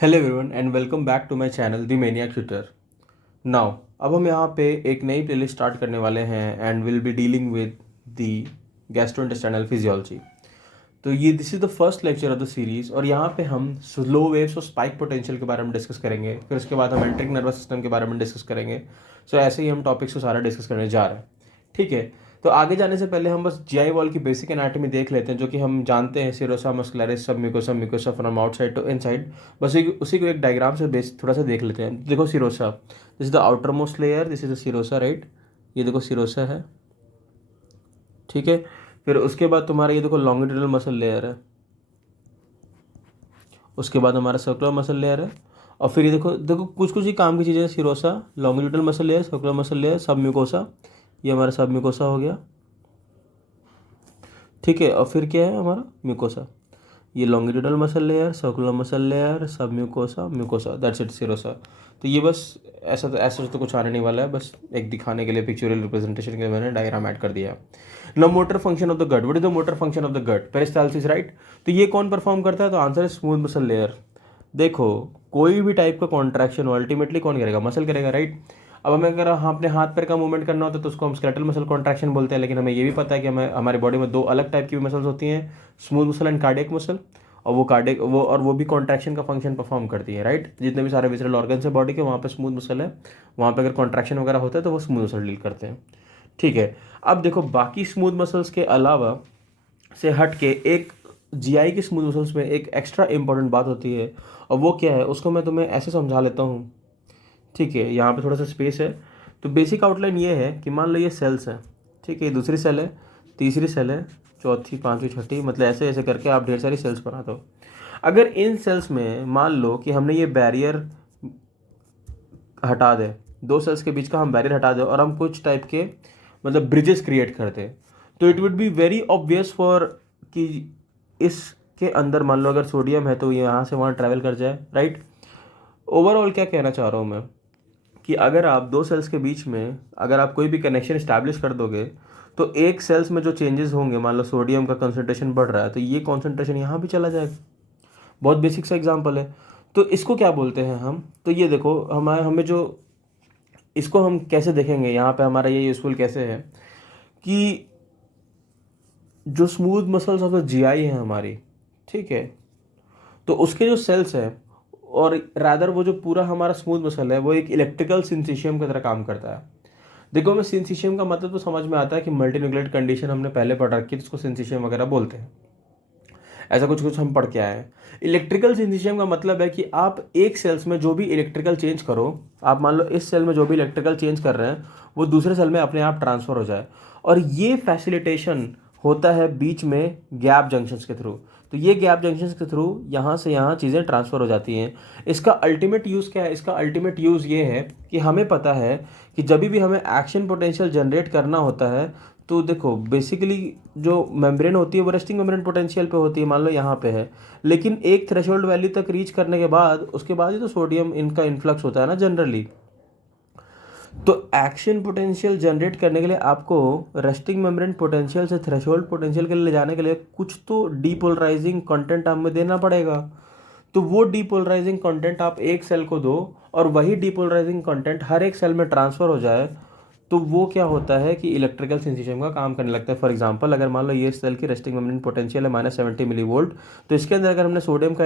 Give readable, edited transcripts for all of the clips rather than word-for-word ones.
Hello everyone and welcome back to my channel the maniac shooter. Now अब हम यहाँ पे एक नई प्लेलिस्ट स्टार्ट करने वाले हैं and will be dealing with the gastrointestinal physiology. तो ये this is the first lecture of the series और यहाँ पे हम स्लो वेव्स और स्पाइक पोटेंशियल के बारे में डिस्कस करेंगे। फिर उसके बाद हम एंट्रिक नर्वस सिस्टम के बारे में डिस्कस करेंगे। सो ऐसे ही हम टॉपिक्स को सारा डिस्कस करने जा रहे हैं। ठीक है, तो आगे जाने से पहले हम बस जीआई वॉल की बेसिक एनाटॉमी देख लेते हैं, जो कि हम जानते हैं serosa muscularis submucosa from outside to inside. बस उसी को एक डायग्राम से बेस थोड़ा सा देख लेते हैं। देखो serosa, this is the outer most layer, this is the serosa, right. ये देखो सिरोसा है, ठीक है। फिर उसके बाद तुम्हारा ये देखो लॉन्गिट्यूडनल मसल लेयर है, उसके बाद हमारा सर्कुलर मसल लेयर है, और फिर ये देखो देखो कुछ कुछ ही काम की चीज़ें, serosa, longitudinal muscle layer, circular muscle layer, sub mucosa. ये हमारा सब म्यूकोसा हो गया, ठीक है। और फिर क्या है हमारा म्यूकोसा, ये longitudinal muscle layer, circular muscle layer, sub mucosa, mucosa, that's it, serosa. तो ये बस ऐसा तो कुछ आने नहीं वाला है, बस एक दिखाने के लिए पिक्चुरल रिप्रेजेंटेशन के लिए मैंने डायग्राम ऐड कर दिया। Now motor function of the gut, what is the motor function of the gut? Peristalsis, right. तो ये कौन परफॉर्म करता है? तो आंसर है स्मूथ मसल लेयर। देखो कोई भी टाइप का कॉन्ट्रैक्शन हो अल्टीमेटली कौन करेगा? मसल करेगा, राइट। अब हमें अगर हम अपने हाथ पैर का मूवमेंट करना होता है तो उसको हम स्केलेटल मसल कॉन्ट्रैक्शन बोलते हैं, लेकिन हमें ये भी पता है कि हमें हमारी बॉडी में दो अलग टाइप की भी मसल्स होती हैं, smooth muscle and cardiac muscle. और वो भी कॉन्ट्रैक्शन का फंक्शन परफॉर्म करती है, राइट। जितने भी सारे विसरल ऑर्गन्स है बॉडी के, वहाँ पे स्मूथ मसल है, वहाँ पे अगर कॉन्ट्रैक्शन वगैरह होता है तो वो स्मूथ मसल डील करते हैं, ठीक है। अब देखो बाकी स्मूथ मसल्स के अलावा से हट के एक जीआई की स्मूथ मसल्स में एक एक्स्ट्रा इंपॉर्टेंट बात होती है, और वो क्या है उसको मैं तुम्हें ऐसे समझा लेता हूँ, ठीक है। यहाँ पे थोड़ा सा स्पेस है। तो बेसिक आउटलाइन ये है कि मान लो ये सेल्स है, ठीक है, ये दूसरी सेल है, तीसरी सेल है, चौथी, पांचवी, छठी, मतलब ऐसे ऐसे करके आप ढेर सारी सेल्स बना दो। अगर इन सेल्स में मान लो कि हमने ये बैरियर हटा दे, दो सेल्स के बीच का हम बैरियर हटा दें और हम कुछ टाइप के मतलब ब्रिजेस क्रिएट करते हैं, तो it would be very obvious for कि इसके अंदर मान लो अगर सोडियम है तो ये यहाँ से वहाँ ट्रैवल कर जाए, राइट। ओवरऑल क्या कहना चाह रहा हूँ मैं कि अगर आप दो सेल्स के बीच में अगर आप कोई भी कनेक्शन इस्टेब्लिश कर दोगे तो एक सेल्स में जो चेंजेस होंगे, मान लो सोडियम का कंसंट्रेशन बढ़ रहा है तो ये कंसंट्रेशन यहाँ भी चला जाएगा। बहुत बेसिक सा एग्जांपल है। तो इसको क्या बोलते हैं हम? तो ये देखो हमारे हमें जो इसको हम कैसे देखेंगे, यहाँ पे हमारा ये यूजफुल कैसे है कि जो smooth muscles of the GI है हमारी, ठीक है, तो उसके जो सेल्स हैं और रादर वो जो पूरा हमारा स्मूथ मसल है वो एक इलेक्ट्रिकल सिंथेशियम की तरह काम करता है। देखो हमें सिंथेशियम का मतलब तो समझ में आता है कि मल्टीन्यूक्लियोटाइड कंडीशन हमने पहले पढ़ रखी है, तो उसको सिंथेशियम वगैरह बोलते हैं, ऐसा कुछ कुछ हम पढ़ के आए हैं। इलेक्ट्रिकल सिंथेशियम का मतलब है कि आप एक सेल्स में जो भी इलेक्ट्रिकल चेंज करो, आप मान लो इस सेल में जो भी इलेक्ट्रिकल चेंज कर रहे हैं वो दूसरे सेल में अपने आप ट्रांसफर हो जाए, और ये फैसिलिटेशन होता है बीच में गैप जंक्शंस के थ्रू। तो ये गैप जंक्शंस के थ्रू यहाँ से यहाँ चीज़ें ट्रांसफ़र हो जाती हैं। इसका अल्टीमेट यूज़ क्या है? इसका अल्टीमेट यूज़ ये है कि हमें पता है कि जब भी हमें एक्शन पोटेंशियल जनरेट करना होता है तो देखो बेसिकली जो मेम्ब्रेन होती है वो रेस्टिंग मेम्ब्रेन पोटेंशियल पे होती है, मान लो यहाँ पे है, लेकिन एक थ्रेशोल्ड वैल्यू तक रीच करने के बाद उसके बाद ही तो सोडियम इनका इन्फ्लक्स होता है ना जनरली। तो एक्शन पोटेंशियल जनरेट करने के लिए आपको रेस्टिंग मेम्ब्रेन पोटेंशियल से थ्रेशोल्ड पोटेंशियल के लिए ले जाने के लिए कुछ तो डीपोलराइजिंग कंटेंट आप में देना पड़ेगा। तो वो डीपोलराइजिंग कंटेंट आप एक सेल को दो और वही डीपोलराइजिंग कंटेंट हर एक सेल में ट्रांसफ़र हो जाए, तो वो क्या होता है कि इलेक्ट्रिकल सिंथेसिस का काम करने लगता है। फॉर एग्जांपल अगर मान लो ये सेल की रेस्टिंग मेम्ब्रेन पोटेंशियल है -70 मिलीवोल्ट, तो इसके अंदर अगर हमने सोडियम का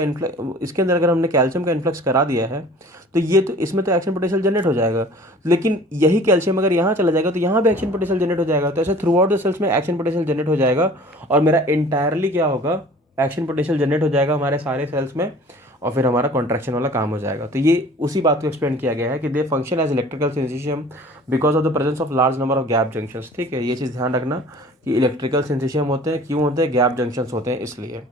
इसके अंदर अगर हमने कैल्शियम का इन्फ्लक्स करा दिया है तो ये तो इसमें तो एक्शन पोटेंशियल जनरेट हो जाएगा, लेकिन यही कैल्शियम अगर यहाँ चला जाएगा तो यहाँ भी एक्शन पोटेंशियल जनरेट हो जाएगा। तो ऐसे थ्रू आउट द सेल्स में एक्शन पोटेंशियल जनरेट हो जाएगा और मेरा इंटायरली क्या होगा, एक्शन पोटेंशियल जनरेट हो जाएगा हमारे सारे सेल्स में, और फिर हमारा कॉन्ट्रैक्शन वाला काम हो जाएगा। तो ये उसी बात को एक्सप्लेन किया गया है कि they function as electrical syncytium because of the presence of large number of gap junctions, ठीक है। ये चीज़ ध्यान रखना कि इलेक्ट्रिकल सिंथेसियम होते हैं, क्यों होते हैं? गैप जंक्शंस होते हैं इसलिए।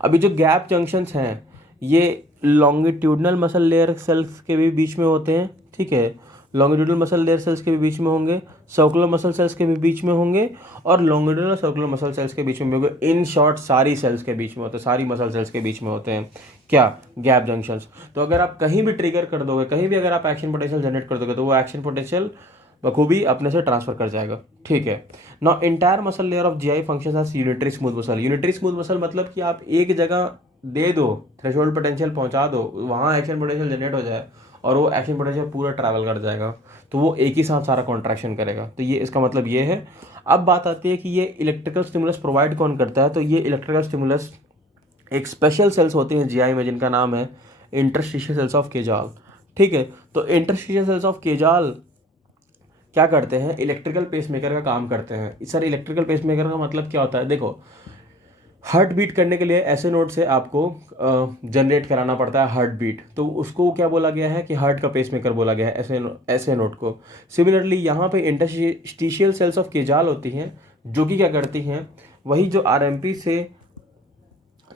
अभी जो गैप जंक्शंस हैं ये लॉन्गिट्यूडनल मसल लेयर सेल्स के भी बीच में होते हैं, ठीक है, लॉन्गिट्यूडनल मसल लेयर सेल्स के भी बीच में होंगे, सर्कुलर मसल सेल्स के भी बीच में होंगे, और लॉन्गिट्यूडनल सर्कुलर मसल सेल्स के बीच में भी होंगे। इन शॉर्ट सारी सेल्स के बीच में होते हैं, सारी मसल सेल्स के बीच में होते हैं क्या? Gap junctions. तो अगर आप कहीं भी ट्रिगर कर दोगे, कहीं भी अगर आप एक्शन पोटेंशियल जनरेट कर दोगे तो वो एक्शन पोटेंशियल बखूबी अपने से ट्रांसफर कर जाएगा, ठीक है। Now entire muscle layer of GI functions as unitary smooth muscle. Unitary smooth muscle मतलब कि आप एक जगह दे दो, थ्रेशोल्ड पोटेंशियल पहुंचा दो, वहाँ एक्शन पोटेंशियल जनरेट हो जाए और वो एक्शन पोटेंशियल पूरा ट्रैवल कर जाएगा, तो वो एक ही साथ सारा कॉन्ट्रैक्शन करेगा। तो ये इसका मतलब ये है। अब बात आती है कि ये इलेक्ट्रिकल स्टिमुलस प्रोवाइड कौन करता है। तो ये इलेक्ट्रिकल स्टिमुलस एक स्पेशल सेल्स होती हैं जीआई में, जिनका नाम है इंटरस्टिशियल सेल्स ऑफ केजाल। ठीक है, तो इंटरस्टिशियल सेल्स ऑफ केजाल क्या करते हैं, इलेक्ट्रिकल पेसमेकर का काम करते हैं। सर इलेक्ट्रिकल पेसमेकर का मतलब क्या होता है, देखो हार्ट बीट करने के लिए ऐसे नोट से आपको जनरेट कराना पड़ता है हार्ट बीट, तो उसको क्या बोला गया है कि हार्ट का पेसमेकर बोला गया है ऐसे नोट को। सिमिलरली यहाँ पे इंटरस्टिशियल सेल्स ऑफ केजाल होती हैं, जो कि क्या करती हैं, वही जो आरएमपी से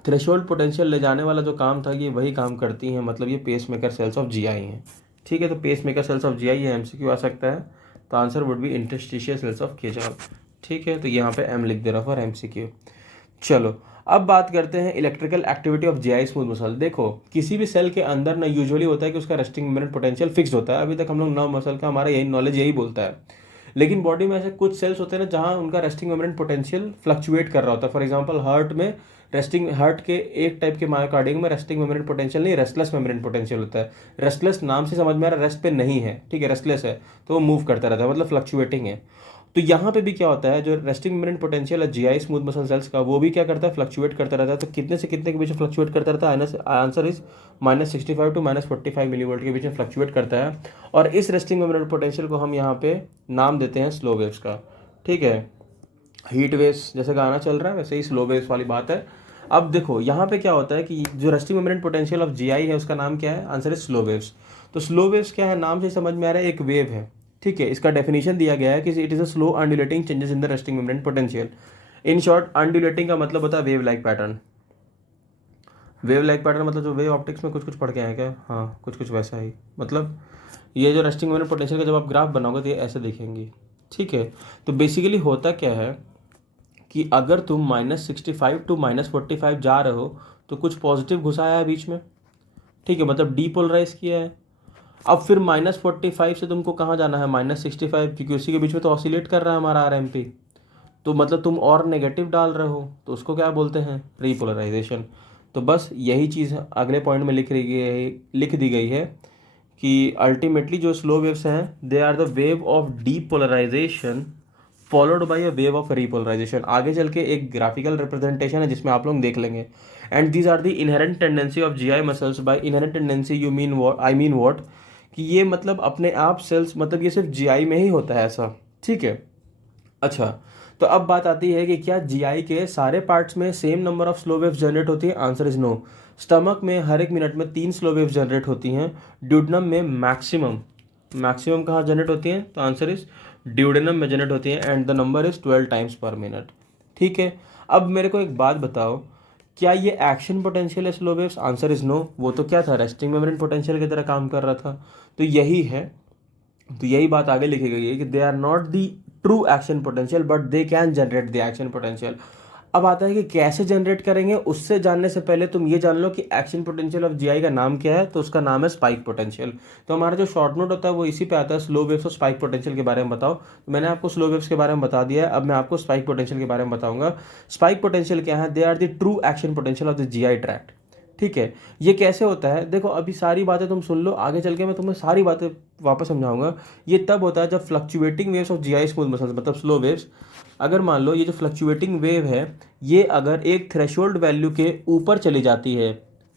थ्रेशोल्ड पोटेंशियल ले जाने वाला जो काम था, ये वही काम करती हैं। मतलब ये पेसमेकर सेल्स ऑफ जीआई हैं। ठीक है, तो पेसमेकर सेल्स ऑफ जीआई है, एमसीक्यू आ सकता है, तो answer would be interstitial cells of Cajal. ठीक है, तो यहाँ पे एम लिख दे रहा फॉर एमसीक्यू। चलो अब बात करते हैं electrical activity of GI smooth muscle. देखो किसी भी सेल के अंदर ना यूजुअली होता है कि उसका रेस्टिंग मोमेंट पोटेंशियल फिक्स होता है। अभी तक हम लोग नर्व मसल का हमारा यही नॉलेज यही बोलता है, लेकिन बॉडी में ऐसे कुछ सेल्स होते हैं ना जहाँ उनका रेस्टिंग मोमेंट पोटेंशियल फ्लक्चुएट कर रहा होता है। फॉर एग्जांपल हार्ट में हार्ट के एक टाइप के मायोकार्डियम में रेस्टिंग मेम्ब्रेन पोटेंशियल नहीं, रेस्टलेस मेम्ब्रेन पोटेंशियल होता है। रेस्टलेस नाम से समझ में आ रहा है, रेस्ट पे नहीं है, ठीक है, रेस्टलेस है तो वो मूव करता रहता है, मतलब फ्लक्चुएटिंग है। तो यहाँ पे भी क्या होता है, जो रेस्टिंग मेम्ब्रेन पोटेंशियल है जीआई स्मूथ मसल सेल्स का, वो भी क्या करता है, फ्लक्चुएट करता रहता है। तो कितने से कितने के बीच में फ्लक्चुएट करता रहता है, आंसर इज -65 टू -45 मिलीवोल्ट के बीच में फ्लक्चुएट करता है। और इस रेस्टिंग मेम्ब्रेन पोटेंशियल को हम यहाँ पे नाम देते हैं स्लो वेव्स का। ठीक है, हीट वेव्स जैसे गाना चल रहा है वैसे ही स्लो वेव्स वाली बात है। अब देखो यहाँ पे क्या होता है कि जो resting moment potential of GI है उसका नाम क्या है, आंसर है स्लो वेव्स। तो स्लो वेव्स क्या है, नाम से समझ में आ रहा है एक वेव है। ठीक है, इसका डेफिनेशन दिया गया है कि it is a slow undulating changes in the resting moment potential. In short undulating का मतलब होता है wave like pattern. Wave like pattern मतलब जो वेव ऑप्टिक्स में कुछ कुछ पढ़ के आए क्या, हाँ कुछ कुछ वैसा ही। मतलब ये जो रेस्टिंग मोमेंट पोटेंशियल का जब आप ग्राफ बनाओगे तो ये ऐसे दिखेंगी। ठीक है, तो बेसिकली होता क्या है कि अगर तुम -65 टू -45 जा रहे हो तो कुछ पॉजिटिव घुसाया है बीच में। ठीक है, मतलब डीपोलराइज किया है। अब फिर -45 से तुमको कहाँ जाना है, -65, क्योंकि उसी के बीच में तो ऑसिलेट कर रहा है हमारा आरएमपी। तो मतलब तुम और नेगेटिव डाल रहे हो, तो उसको क्या बोलते हैं, रीपोलराइजेशन। तो बस यही चीज़ अगले पॉइंट में लिख दी गई है कि अल्टीमेटली जो स्लो वेव्स हैं they are the wave of depolarization followed by a wave of repolarization. आगे चल के एक ग्राफिकल रिप्रेजेंटेशन है जिसमें आप लोग देख लेंगे। And these are the inherent tendency of GI muscles. By inherent tendency you mean what, I mean what, कि ये मतलब अपने आप सेल्स, मतलब ये सिर्फ जीआई में ही होता है ऐसा। ठीक है, अच्छा, तो अब बात आती है कि क्या जीआई के सारे पार्ट्स में same number of slow waves generate होती है, आंसर इज नो। स्टमक में हर एक मिनट में 3 स्लो वेव्स जनरेट होती हैं। ड्यूडनम में मैक्सिमम कहाँ जनरेट होती हैं, तो आंसर इज ड्यूडेनम में जनरेट होती है and the number is 12 times पर मिनट। ठीक है, अब मेरे को एक बात बताओ, क्या ये एक्शन पोटेंशियल है slow waves, answer is no. वो तो क्या था, रेस्टिंग मेम्ब्रेन पोटेंशियल की तरह काम कर रहा था। तो यही है, तो यही बात आगे लिखी गई है कि they are not the true action potential but they can generate the action potential. अब आता है कि कैसे जनरेट करेंगे, उससे जानने से पहले तुम ये जान लो कि एक्शन पोटेंशियल ऑफ जीआई का नाम क्या है। तो उसका नाम है स्पाइक पोटेंशियल। तो हमारा जो शॉर्ट नोट होता है वो इसी पे आता है, स्लो वेव्स और स्पाइक पोटेंशियल के बारे में बताओ। तो मैंने आपको स्लो वेव्स के बारे में बता दिया है, अब मैं आपको स्पाइक पोटेंशियल के बारे में बताऊंगा। स्पाइक पोटेंशियल क्या है, they are the true action potential of the GI tract. ठीक है, ये कैसे होता है, देखो अभी सारी बातें तुम सुन लो, आगे चल के मैं तुम्हें सारी बातें वापस समझाऊंगा। ये तब होता है जब fluctuating waves of GI smooth muscles, मतलब स्लो वेव्स, अगर मान लो ये जो फ्लक्चुएटिंग वेव है ये अगर एक थ्रेशोल्ड वैल्यू के ऊपर चली जाती है,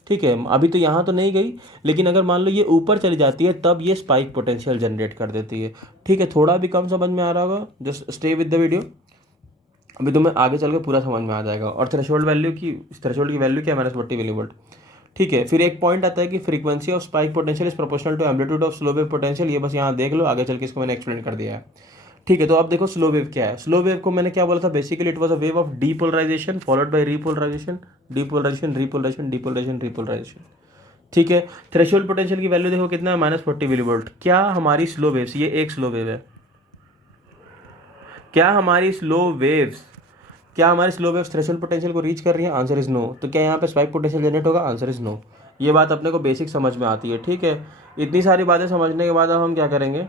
ठीक है, अभी तो यहाँ तो नहीं गई, लेकिन अगर मान लो ये ऊपर चली जाती है तब ये स्पाइक पोटेंशियल जनरेट कर देती है। ठीक है, थोड़ा भी कम समझ में आ रहा होगा, just stay with the video, अभी तुम्हें आगे चल के पूरा समझ में आ जाएगा। और थ्रेशोल्ड की वैल्यू क्या है, -40 मिलीवोल्ट। ठीक है, फिर एक पॉइंट आता है कि frequency of spike potential is proportional to amplitude of slow wave potential. ये बस यहाँ देख लो, आगे चल के इसको मैंने एक्सप्लेन कर दिया है। ठीक है, तो अब देखो स्लो वेव क्या है। स्लो वेव को मैंने क्या बोला था, basically it was a wave of depolarization followed by repolarization, depolarization repolarization, depolarization repolarization. ठीक है, थ्रेशोल्ड पोटेंशियल की वैल्यू देखो कितना है, -40 मिलीवोल्ट। क्या हमारी स्लो वेव्स, ये एक स्लो वेव है, क्या हमारी स्लो वेव्स थ्रेशोल्ड पोटेंशियल को रीच कर रही है, आंसर इज नो। तो क्या यहाँ पे स्पाइक पोटेंशियल जनरेट होगा, आंसर इज नो। ये बात अपने को बेसिक समझ में आती है। ठीक है, इतनी सारी बातें समझने के बाद अब हम क्या करेंगे,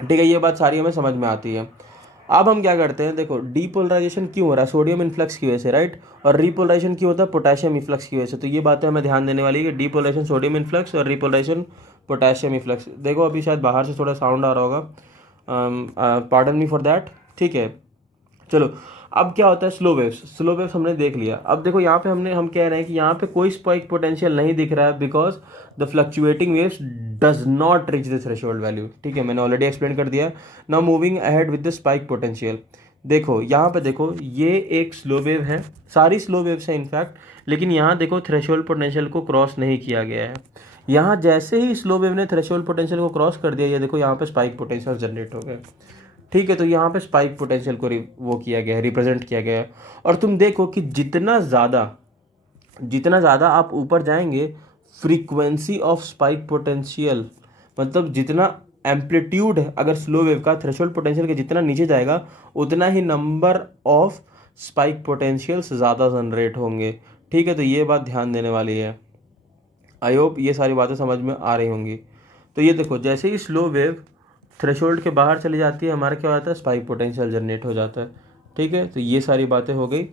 ठीक है, ये बात सारी हमें समझ में आती है। अब हम क्या करते हैं, देखो डीपोलराइजेशन क्यों हो रहा है, सोडियम इन्फ्लक्स की वजह से, राइट, और रिपोलराइजेशन क्यों होता है, पोटेशियम इन्फ्लक्स की वजह से। तो ये बातें हमें ध्यान देने वाली है कि डीपोलराइजेशन सोडियम इन्फ्लक्स और रिपोलराइजेशन पोटेशियम इन्फ्लक्स। देखो अभी शायद बाहर से थोड़ा साउंड आ रहा होगा, पार्डन मी फॉर दैट, ठीक है। चलो, अब क्या होता है स्लो वेव्स, स्लो वेव्स हमने देख लिया। अब देखो यहाँ पे हम कह रहे हैं कि यहाँ पे कोई स्पाइक पोटेंशियल नहीं दिख रहा है because the fluctuating waves does not reach the threshold value, ठीक है, मैंने ऑलरेडी एक्सप्लेन कर दिया। Now moving ahead with the spike potential, देखो यहाँ पे देखो ये एक स्लो वेव है, सारी स्लो वेव्स हैं इनफैक्ट, लेकिन यहाँ देखो थ्रेशोल्ड पोटेंशियल को क्रॉस नहीं किया गया है। यहाँ जैसे ही स्लो वेव ने थ्रेशोल्ड पोटेंशियल को क्रॉस कर दिया, ये देखो यहाँ पे स्पाइक पोटेंशियल जनरेट हो गए, ठीक है। तो यहाँ पे स्पाइक पोटेंशियल को वो किया गया है, रिप्रेजेंट किया गया है। और तुम देखो कि जितना ज़्यादा आप ऊपर जाएंगे, फ्रीक्वेंसी ऑफ स्पाइक पोटेंशियल, मतलब जितना एम्पलीट्यूड है अगर स्लो वेव का थ्रेशोल्ड पोटेंशियल के जितना नीचे जाएगा, उतना ही नंबर ऑफ स्पाइक पोटेंशियल्स ज़्यादा जनरेट होंगे, ठीक है। तो ये बात ध्यान देने वाली है। आई होप ये सारी बातें समझ में आ रही होंगी। तो ये देखो जैसे ही स्लो वेव थ्रेशोल्ड के बाहर चली जाती है, हमारा क्या हो जाता है, स्पाइक पोटेंशियल जनरेट हो जाता है, ठीक है। तो ये सारी बातें हो गई।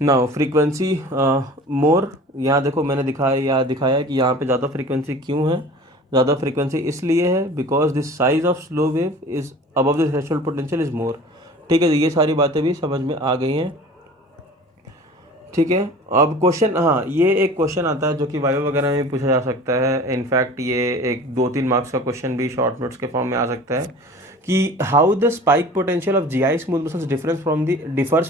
नाउ फ्रीक्वेंसी मोर, यहाँ देखो मैंने दिखाया कि यहाँ पे ज़्यादा फ्रीक्वेंसी क्यों है, ज़्यादा फ्रीक्वेंसी इसलिए है because this size of slow wave is above the threshold potential is more, ठीक है। तो ये सारी बातें भी समझ में आ गई हैं, ठीक है। अब क्वेश्चन, हाँ ये एक क्वेश्चन आता है जो कि वाइवा वगैरह में पूछा जा सकता है, इनफैक्ट ये एक 2-3 मार्क्स का क्वेश्चन भी शॉर्ट नोट्स के फॉर्म में आ सकता है कि how the spike potential of GI smooth muscles differs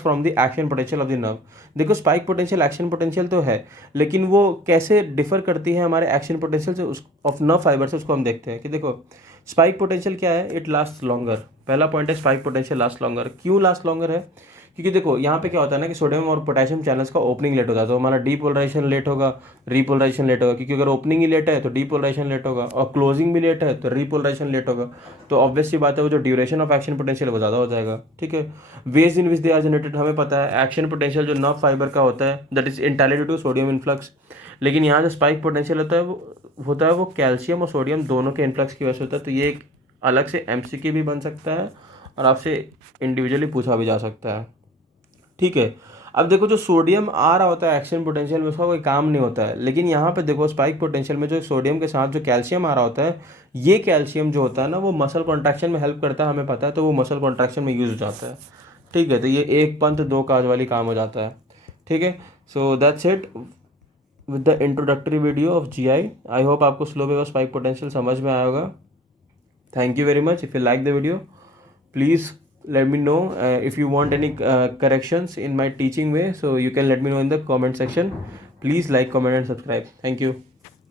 from the action potential of the nerve. देखो स्पाइक पोटेंशियल एक्शन पोटेंशियल तो है, लेकिन वो कैसे डिफर करती है हमारे एक्शन पोटेंशियल से, उस ऑफ नर्व फाइबर से, उसको हम देखते हैं कि देखो स्पाइक पोटेंशियल क्या है, इट लास्ट लॉन्गर। पहला पॉइंट है स्पाइक पोटेंशियल लास्ट लॉन्गर। क्यों लास्ट लॉन्गर है, क्योंकि देखो यहाँ पे क्या होता है ना कि सोडियम और पोटेशियम चैनल्स का ओपनिंग लेट होता है, तो हमारा डीपोलराइजेशन लेट होगा, रिपोलराइजेशन लेट होगा, क्योंकि अगर ओपनिंग ही लेट है तो डीपोलराइजेशन लेट होगा, और क्लोजिंग भी लेट है तो रिपोलराइजेशन लेट होगा। तो ऑब्वियस सी बात है वो जो ड्यूरेशन ऑफ एक्शन पोटेंशियल वो ज़्यादा हो जाएगा, ठीक है। Ways in which they are generated, हमें पता है एक्शन पोटेंशियल जो नर्व फाइबर का होता है that is entailed to sodium influx, लेकिन यहाँ जो स्पाइक पोटेंशियल होता है वो कैल्शियम और सोडियम दोनों के इन्फ्लक्स की वजह से होता है। तो ये एक अलग से एमसीक्यू भी बन सकता है और आपसे इंडिविजुअली पूछा भी जा सकता है, ठीक है। अब देखो जो सोडियम आ रहा होता है एक्शन पोटेंशियल में, उसका कोई काम नहीं होता है, लेकिन यहाँ पे देखो स्पाइक पोटेंशियल में जो सोडियम के साथ जो कैल्शियम आ रहा होता है, ये कैल्शियम जो होता है ना वो मसल कॉन्ट्रैक्शन में हेल्प करता है, हमें पता है, तो वो मसल कॉन्ट्रैक्शन में यूज हो जाता है, ठीक है। तो ये एक पंथ दो काज वाली काम हो जाता है, ठीक है। So that's it with the introductory video of I hope आपको स्लो वेव स्पाइक पोटेंशियल समझ में आया होगा। Thank you very much. If you like the video, please let me know if you want any corrections in my teaching way. So you can let me know in the comment section. Please like, comment and subscribe. Thank you.